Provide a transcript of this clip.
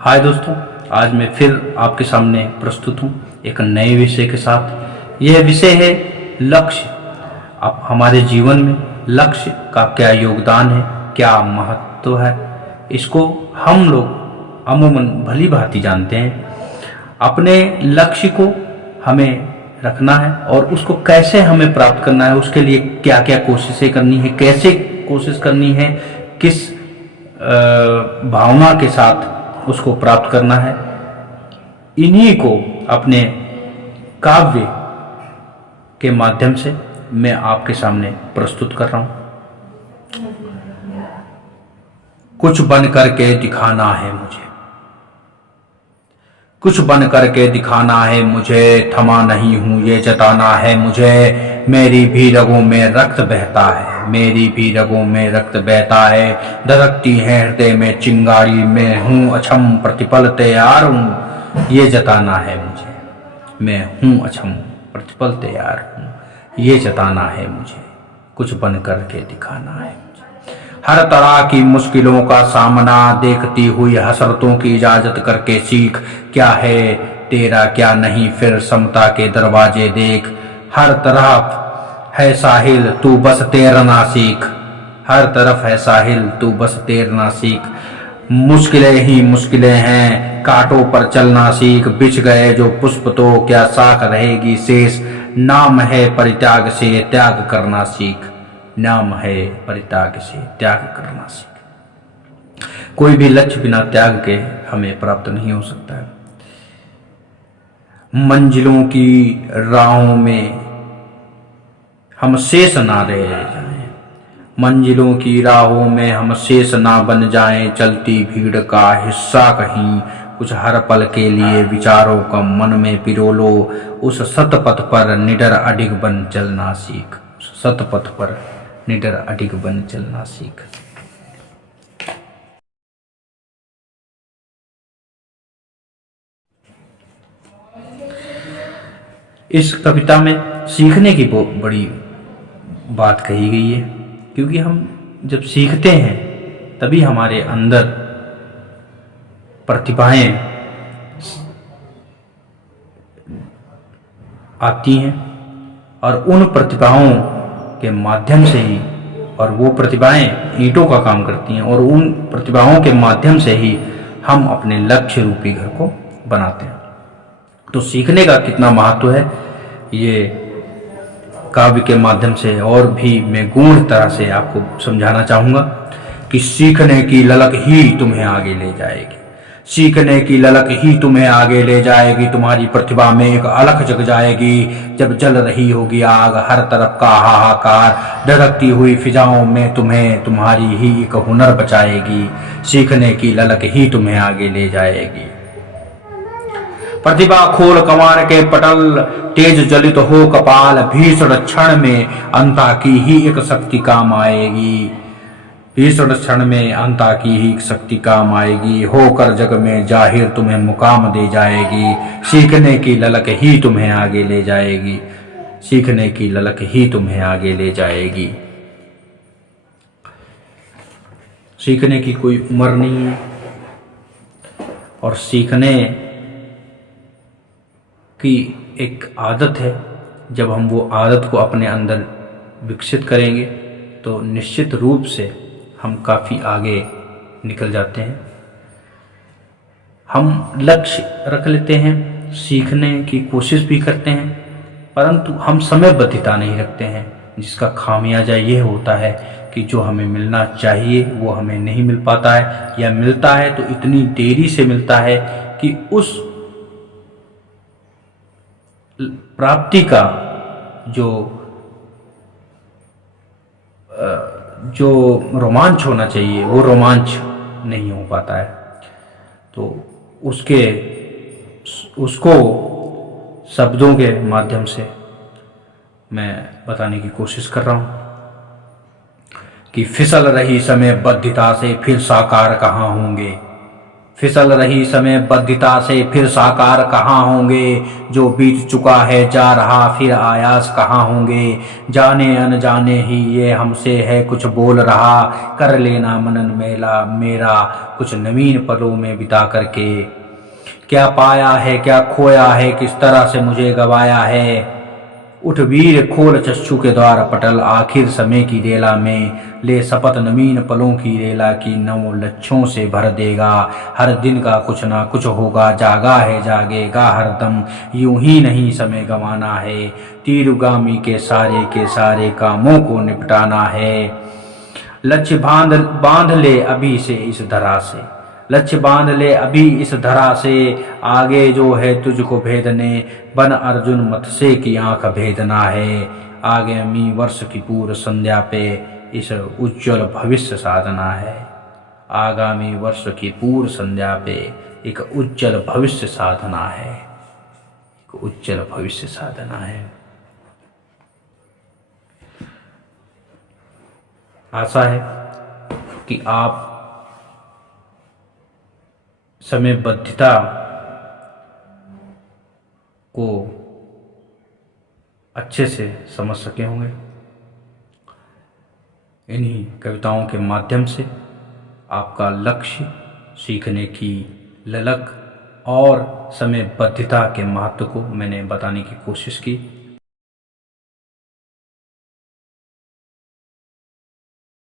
हाय दोस्तों, आज मैं फिर आपके सामने प्रस्तुत हूँ एक नए विषय के साथ। यह विषय है लक्ष्य। अब हमारे जीवन में लक्ष्य का क्या योगदान है, क्या महत्व है, इसको हम लोग अमूमन भली भांति जानते हैं। अपने लक्ष्य को हमें रखना है और उसको कैसे हमें प्राप्त करना है, उसके लिए क्या क्या कोशिशें करनी है, कैसे कोशिश करनी है, किस भावना के साथ उसको प्राप्त करना है, इन्हीं को अपने काव्य के माध्यम से मैं आपके सामने प्रस्तुत कर रहा हूं। कुछ बन करके दिखाना है मुझे, कुछ बन करके दिखाना है मुझे, थमा नहीं हूं ये जताना है मुझे। मेरी भी रगों में रक्त बहता है, मेरी भी रगों में रक्त बहता है। धड़कती है हृदय में चिंगारी, मैं हूं अछम प्रतिपल तैयार हूं ये जताना है मुझे। मैं हूं अछम प्रतिपल तैयार हूं ये जताना है मुझे। कुछ बन करके दिखाना है मुझे। हर तरह की मुश्किलों का सामना देखती हुई हसरतों की इजाजत करके सीख, क्या है तेरा क्या नहीं, फिर समता के दरवाजे देख। हर तरफ है साहिल तू बस तैरना सीख, हर तरफ है साहिल तू बस तैरना सीख। मुश्किलें ही मुश्किलें हैं कांटों पर चलना सीख, बिछ गए जो पुष्प तो क्या साख रहेगी शेष। नाम है परित्याग से त्याग करना सीख, नाम है परित्याग से त्याग करना सीख। कोई भी लक्ष्य बिना त्याग के हमें प्राप्त नहीं हो सकता है। मंजिलों की राहों में हम शेष ना रह जाएं, मंजिलों की राहों में हम शेष ना बन जाएं। चलती भीड़ का हिस्सा कहीं कुछ हर पल के लिए विचारों का मन में पिरोलो। उस सतपथ पर निडर अडिग बन चलना सीख, सतपथ पर निडर अडिग बन चलना सीख। इस कविता में सीखने की बहुत बड़ी बात कही गई है, क्योंकि हम जब सीखते हैं तभी हमारे अंदर प्रतिभाएं आती हैं और उन प्रतिभाओं के माध्यम से ही, और वो प्रतिभाएं ईंटों का काम करती हैं, और उन प्रतिभाओं के माध्यम से ही हम अपने लक्ष्य रूपी घर को बनाते हैं। तो सीखने का कितना महत्व है ये काव्य के माध्यम से और भी मैं गूढ़ तरह से आपको समझाना चाहूँगा कि सीखने की ललक ही तुम्हें आगे ले जाएगी, सीखने की ललक ही तुम्हें आगे ले जाएगी। तुम्हारी प्रतिभा में एक अलख जग जाएगी जब जल रही होगी आग, हर तरफ का हाहाकार। धड़कती हुई फिजाओं में तुम्हें तुम्हारी ही एक हुनर बचाएगी, सीखने की ललक ही तुम्हें आगे ले जाएगी। प्रतिभा खोल कमान के पटल, तेज जलित हो कपाल, भीषण क्षण में अंता की ही एक शक्ति काम आएगी, भीषण क्षण में अंता की ही शक्ति काम आएगी। होकर जग में जाहिर तुम्हें मुकाम दे जाएगी, सीखने की ललक ही तुम्हें आगे ले जाएगी, सीखने की ललक ही तुम्हें आगे ले जाएगी। सीखने की कोई उम्र नहीं है, और सीखने की एक आदत है। जब हम वो आदत को अपने अंदर विकसित करेंगे तो निश्चित रूप से हम काफ़ी आगे निकल जाते हैं। हम लक्ष्य रख लेते हैं, सीखने की कोशिश भी करते हैं, परंतु हम समयबद्धता नहीं रखते हैं, जिसका खामियाजा ये होता है कि जो हमें मिलना चाहिए वो हमें नहीं मिल पाता है, या मिलता है तो इतनी देरी से मिलता है कि उस प्राप्ति का जो रोमांच होना चाहिए वो रोमांच नहीं हो पाता है। तो उसको शब्दों के माध्यम से मैं बताने की कोशिश कर रहा हूँ कि फिसल रही समय बद्धता से फिर साकार कहाँ होंगे, फिसल रही समय बद्धता से फिर साकार कहाँ होंगे, जो बीत चुका है जा रहा फिर आयास कहाँ होंगे। जाने अनजाने ही ये हमसे है कुछ बोल रहा, कर लेना मनन मेला मेरा कुछ नवीन पलों में बिता करके। क्या पाया है क्या खोया है, किस तरह से मुझे गवाया है। उठ वीर खोल चक्षु के द्वार पटल, आखिर समय की रेला में ले शपथ नवीन पलों की रेला की नव लक्ष्यों से भर देगा। हर दिन का कुछ ना कुछ होगा, जागा है जागेगा हरदम, यूं ही नहीं समय गंवाना है। तीरगामी के सारे कामों को निपटाना है। लक्ष्य बांध ले अभी से इस धरा से, लक्ष्य बांध ले अभी इस धरा से, आगे जो है तुझको भेदने, बन अर्जुन मत्स्य की आंख भेदना है। आगामी वर्ष की पूर्व संध्या पे इस उज्जवल भविष्य साधना है। आगामी वर्ष की पूर्व संध्या पे एक उज्जवल भविष्य साधना है, एक उज्जवल भविष्य साधना है। आशा है कि आप समयबद्धता को अच्छे से समझ सके होंगे। इन्हीं कविताओं के माध्यम से आपका लक्ष्य, सीखने की ललक और समयबद्धता के महत्व को मैंने बताने की कोशिश की।